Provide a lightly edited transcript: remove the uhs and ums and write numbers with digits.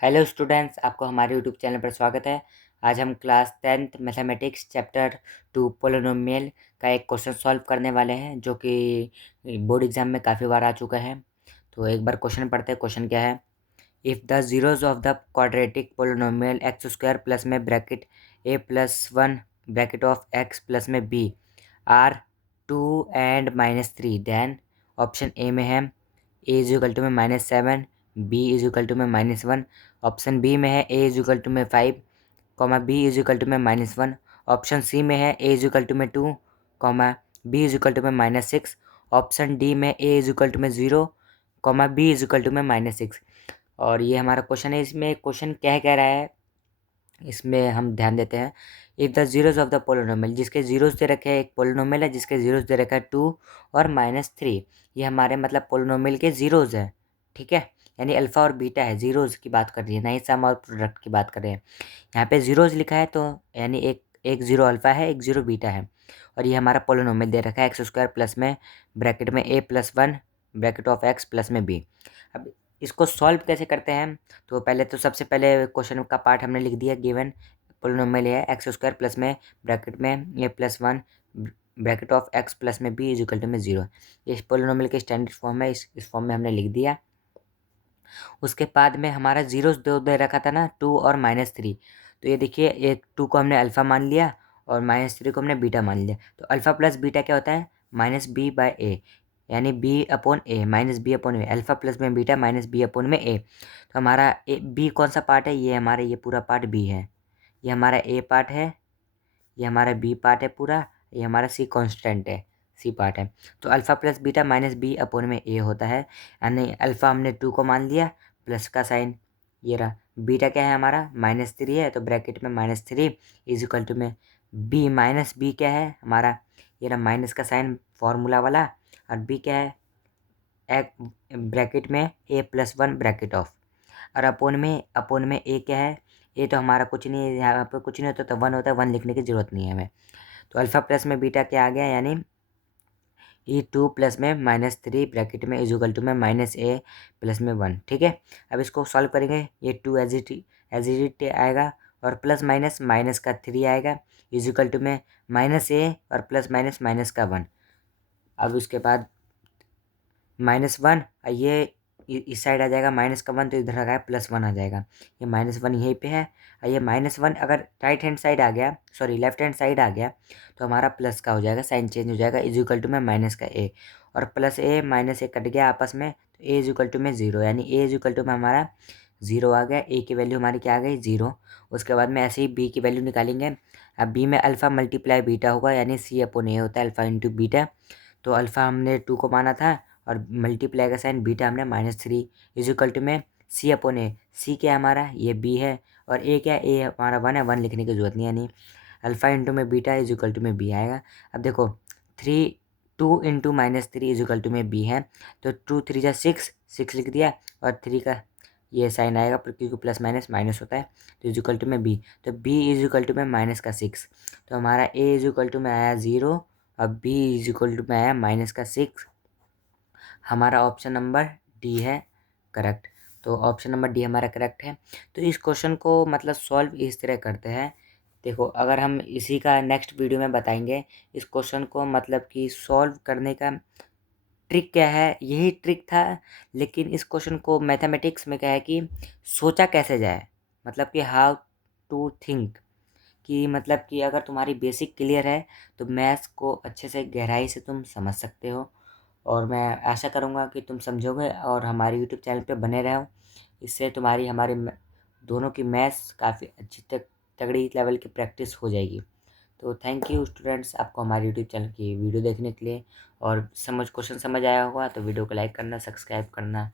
Hello students, आपको हमारे YouTube channel पर स्वागत है। आज हम class 10th mathematics chapter 2 polynomial का एक क्वेश्चन सॉल्व करने वाले हैं, जो कि बोर्ड एग्जाम में काफ़ी बार आ चुका है। तो एक बार क्वेश्चन पढ़ते हैं। क्वेश्चन क्या है? If the zeros of the quadratic polynomial x square plus में bracket a plus one bracket of x plus में b are 2 and -3, then option a में है ए इज इक्वल टू में -7, बी इज इक्वल टू में -1। Option B में है ए is equal to में 5, B is equal to में -1। ऑप्शन सी में है ए इज इक्वल टू में 2, बी इज इक्वल टू में -6। ऑप्शन डी में ए इज इक्वल टू में 0, बी इज इक्वल टू में -6। और ये हमारा क्वेश्चन है। इसमें क्वेश्चन क्या कह रहा है, इसमें हम ध्यान देते हैं। If the zeros of the polynomial, जिसके जीरोज दे रखे हैं, एक पोलिनोमियल है जिसके जीरोज दे रखा है 2 और -3। ये हमारे मतलब पोलिनोमियल के जीरोज है, ठीक है। यानी अल्फ़ा और बीटा है, जीरोज की बात कर रही है, नहीं सम और प्रोडक्ट की बात कर रहे हैं। यहाँ पे जीरोज लिखा है, तो यानी एक एक जीरो अल्फ़ा है, एक जीरो बीटा है। और ये हमारा पोलिनोमियल दे रखा है एक्स स्क्वायर प्लस में ब्रैकेट में a plus one bracket of x plus में बी। अब इसको सॉल्व कैसे करते हैं? तो पहले तो सबसे पहले क्वेश्चन का पार्ट हमने लिख दिया। गिवन पोलिनोमियल है एक्स स्क्वायर प्लस में ब्रैकेट में a plus one bracket of x plus में बी इज इक्वल टू में 0। इस पोलिनोमियल के स्टैंडर्ड फॉर्म है, इस फॉर्म में हमने लिख दिया। उसके बाद में हमारा जीरोस दे रखा था ना, 2 और -3। तो ये देखिए, एक 2 को हमने अल्फ़ा मान लिया और -3 को हमने बीटा मान लिया। तो अल्फ़ा प्लस बीटा क्या होता है? -b/a, यानी b/a, -b/a। अल्फ़ा प्लस में बीटा -b/a। तो हमारा बी कौन सा पार्ट है? ये हमारा ये पूरा पार्ट बी है, ये हमारा ए पार्ट है, ये हमारा बी पार्ट है पूरा, ये हमारा सी कॉन्स्टेंट है, सी पार्ट है। तो अल्फ़ा प्लस बीटा -b/a होता है। यानी अल्फ़ा हमने 2 को मान लिया, प्लस का साइन ये रहा। बीटा क्या है हमारा? -3 है, तो ब्रैकेट में -3 इज इक्वल टू में बी माइनस बी क्या है हमारा? ये रहा माइनस का साइन फॉर्मूला वाला। और बी क्या है? एक ब्रैकेट में a plus one bracket of. और अपोन में ए क्या है? ए तो हमारा कुछ नहीं है, यहाँ पर कुछ नहीं होता, तो 1 होता है, 1 लिखने की ज़रूरत नहीं है हमें। तो अल्फ़ा प्लस में बीटा क्या आ गया? यानी ये 2 प्लस में -3 ब्रैकेट में इज इक्वल टू में -a प्लस में 1, ठीक है। अब इसको सॉल्व करेंगे। ये 2 एज इट आएगा, और प्लस माइनस माइनस का 3 आएगा, इज इक्वल टू में -a और प्लस माइनस माइनस का 1। अब उसके बाद -1, ये इस साइड आ जाएगा माइनस का 1, तो इधर आ गया +1 आ जाएगा। ये -1 यहीं पे है, और ये -1 अगर राइट हैंड साइड आ गया, सॉरी लेफ्ट हैंड साइड आ गया, तो हमारा प्लस का हो जाएगा, साइन चेंज हो जाएगा, इज इक्वल टू में माइनस का a। और plus a minus a cut गया आपस में, तो a इज इक्वल टू में 0, यानी a इज इक्वल टू में हमारा 0 आ गया। a की वैल्यू हमारी क्या आ गई? 0। उसके बाद में ऐसे ही b की वैल्यू निकालेंगे। अब b में अल्फ़ा मल्टीप्लाई बीटा होगा, यानी c/a होता है, अल्फ़ा इंटू बीटा। तो अल्फ़ा हमने 2 को माना था, और मल्टीप्लाई का साइन बीटा हमने -3 इज इक्वल टू में c/a। सी क्या है हमारा? ये बी है, और ए क्या है? ए हमारा 1 है, 1 लिखने की जरूरत नहीं है, यानी अल्फ़ा इंटू में बीटा इज इक्वल टू में बी आएगा। अब देखो, 2 इंटू -3 इज इक्वल टू में बी है, तो 2 3 जा 6 लिख दिया, और 3 का ये साइन आएगा, क्योंकि प्लस माइनस माइनस होता है, तो इज इक्वल टू में बी। तो बी इज इक्वल टू में -6। तो हमारा ए इज इक्वल टू में आया 0, और बी इज इक्वल टू में आया -6। हमारा ऑप्शन नंबर डी है करेक्ट। तो ऑप्शन नंबर डी हमारा करेक्ट है। तो इस क्वेश्चन को मतलब सॉल्व इस तरह करते हैं। देखो, अगर हम इसी का नेक्स्ट वीडियो में बताएंगे इस क्वेश्चन को, मतलब कि सॉल्व करने का ट्रिक क्या है, यही ट्रिक था। लेकिन इस क्वेश्चन को मैथमेटिक्स में क्या है कि सोचा कैसे जाए, मतलब कि हाउ टू थिंक, कि मतलब कि अगर तुम्हारी बेसिक क्लियर है तो मैथ्स को अच्छे से गहराई से तुम समझ सकते हो। और मैं आशा करूँगा कि तुम समझोगे और हमारे यूट्यूब चैनल पे बने रहो। इससे तुम्हारी हमारे दोनों की मैथ्स काफ़ी अच्छी तगड़ी लेवल की प्रैक्टिस हो जाएगी। तो थैंक यू स्टूडेंट्स, आपको हमारे यूट्यूब चैनल की वीडियो देखने के लिए। और क्वेश्चन समझ आया होगा तो वीडियो को लाइक करना, सब्सक्राइब करना